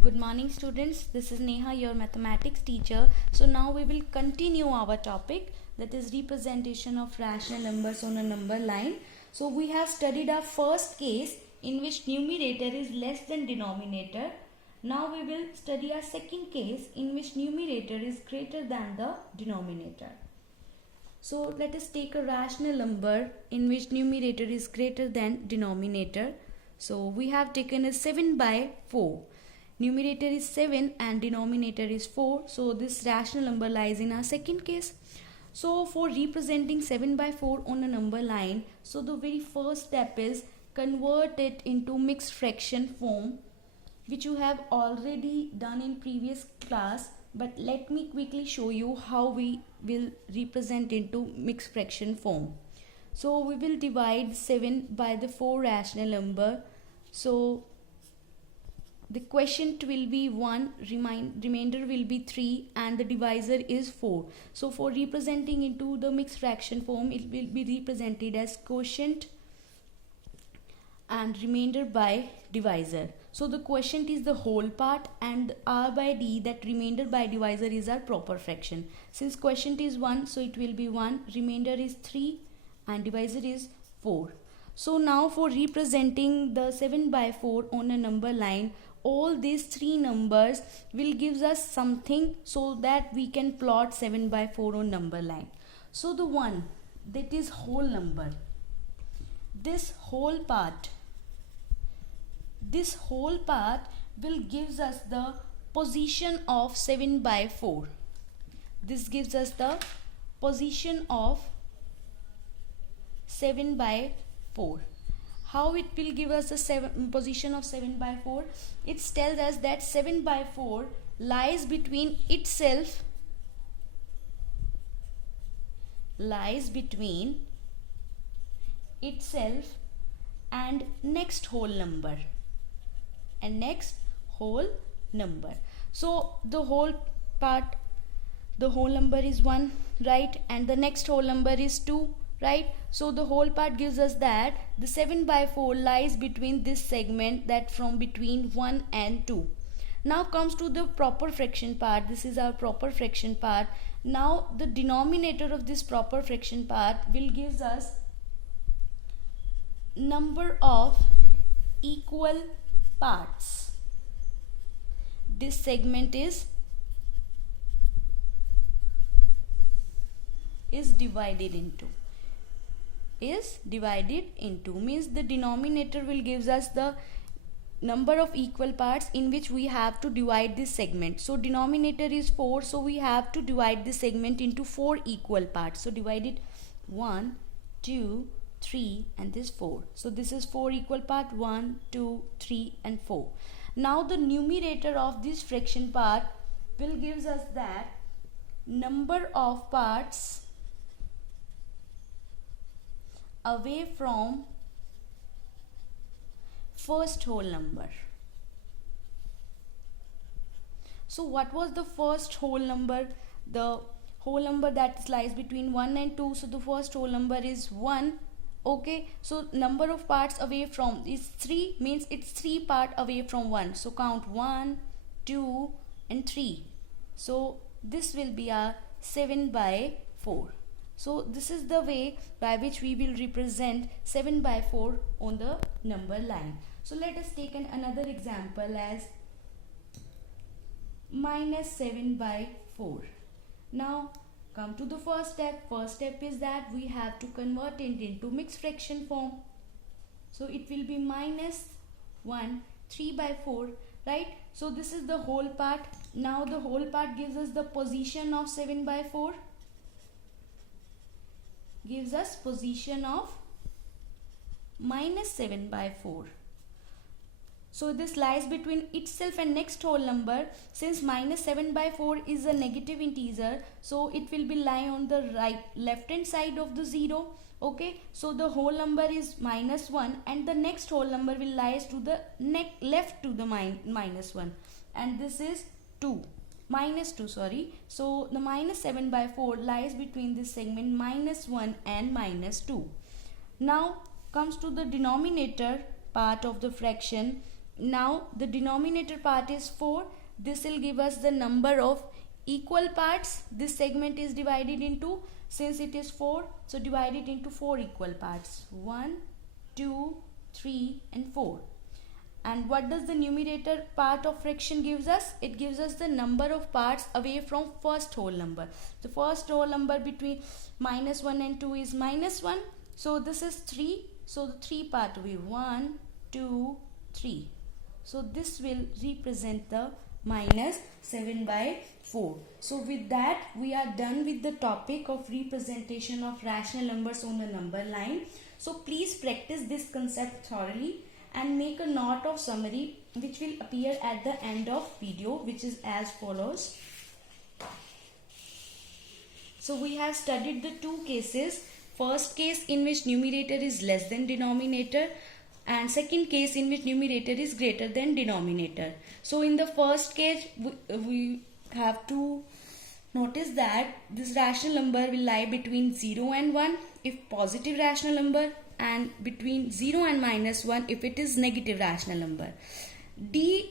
Good morning students, this is Neha, your mathematics teacher. So now we will continue our topic, that is representation of rational numbers on a number line. So we have studied our first case in which numerator is less than denominator. Now we will study our second case in which numerator is greater than the denominator. So let us take a rational number in which numerator is greater than denominator. So we have taken a 7 by 4. Numerator is 7 and denominator is 4. So this rational number lies in our second case. So for representing 7 by 4 on a number line, so the very first step is convert it into mixed fraction form, which you have already done in previous class. But let me quickly show you how we will represent into mixed fraction form. So we will divide 7 by the 4 rational number. So the quotient will be 1, remainder will be 3 and the divisor is 4. So for representing into the mixed fraction form, it will be represented as quotient and remainder by divisor. So the quotient is the whole part and r by d, that remainder by divisor, is our proper fraction. Since quotient is 1, so it will be 1, remainder is 3 and divisor is 4. So now for representing the 7 by 4 on a number line, all these three numbers will give us something so that we can plot 7 by 4 on number line. So the one that is whole number, this whole part will gives us the position of 7 by 4. This gives us the position of 7 by 4. How it will give us the position of 7 by 4? It tells us that 7 by 4 lies between itself and next whole number. So the whole number is 1, right? And the next whole number is 2, right? So the whole part gives us that the 7 by 4 lies between this segment, that from between 1 and 2. Now comes to the proper fraction part. This is our proper fraction part. Now the denominator of this proper fraction part will gives us number of equal parts. This segment is divided into means the denominator will gives us the number of equal parts in which we have to divide this segment. So denominator is 4, so we have to divide this segment into 4 equal parts. So divide it 1, 2, 3 and this 4. So this is 4 equal part, 1, 2, 3 and 4. Now the numerator of this fraction part will gives us that number of parts away from first whole number. So what was the first whole number? The whole number that lies between 1 and 2. So the first whole number is 1. Okay, so number of parts away from is 3, means it's 3 part away from 1. So count 1, 2 and 3. So this will be our 7 by 4. So this is the way by which we will represent 7 by 4 on the number line. So let us take another example as minus 7 by 4. Now come to the first step. First step is that we have to convert it into mixed fraction form. So it will be minus 1, 3 by 4, right? So this is the whole part. Now the whole part gives us the position of 7 by 4. Gives us position of minus 7 by 4. So this lies between itself and next whole number. Since minus 7 by 4 is a negative integer, so it will be lie on the left hand side of the 0. Okay, so the whole number is minus 1 and the next whole number will lies to the left to the minus 1, and this is 2. Minus 2, sorry. So the minus 7 by 4 lies between this segment minus 1 and minus 2. Now comes to the denominator part of the fraction. now the denominator part is 4. This will give us the number of equal parts. This segment is divided into, since it is 4, so divide it into 4 equal parts, 1, 2, 3 and 4. And what does the numerator part of fraction gives us? It gives us the number of parts away from first whole number. The first whole number between -1 and 2 is -1. So this is 3. So the 3 part will be 1, 2, 3. So this will represent the -7/4. So with that we are done with the topic of representation of rational numbers on a number line. So please practice this concept thoroughly and make a note of summary which will appear at the end of video, which is as follows. So we have studied the two cases. First case in which numerator is less than denominator, and second case in which numerator is greater than denominator. So in the first case we have to notice that this rational number will lie between 0 and 1 if positive rational number, and between 0 and -1 if it is negative rational number. D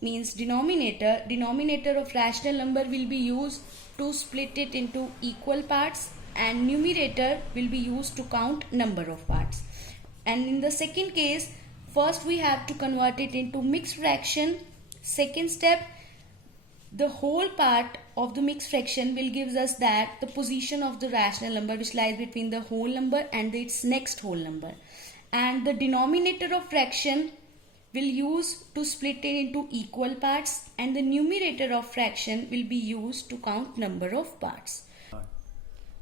means denominator. Denominator of rational number will be used to split it into equal parts, and numerator will be used to count number of parts. And in the second case, first we have to convert it into mixed fraction. Second step, the whole part of the mixed fraction will gives us that the position of the rational number which lies between the whole number and its next whole number. And the denominator of fraction will use to split it into equal parts, and the numerator of fraction will be used to count number of parts.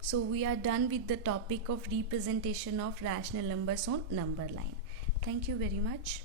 So we are done with the topic of representation of rational numbers on number line. Thank you very much.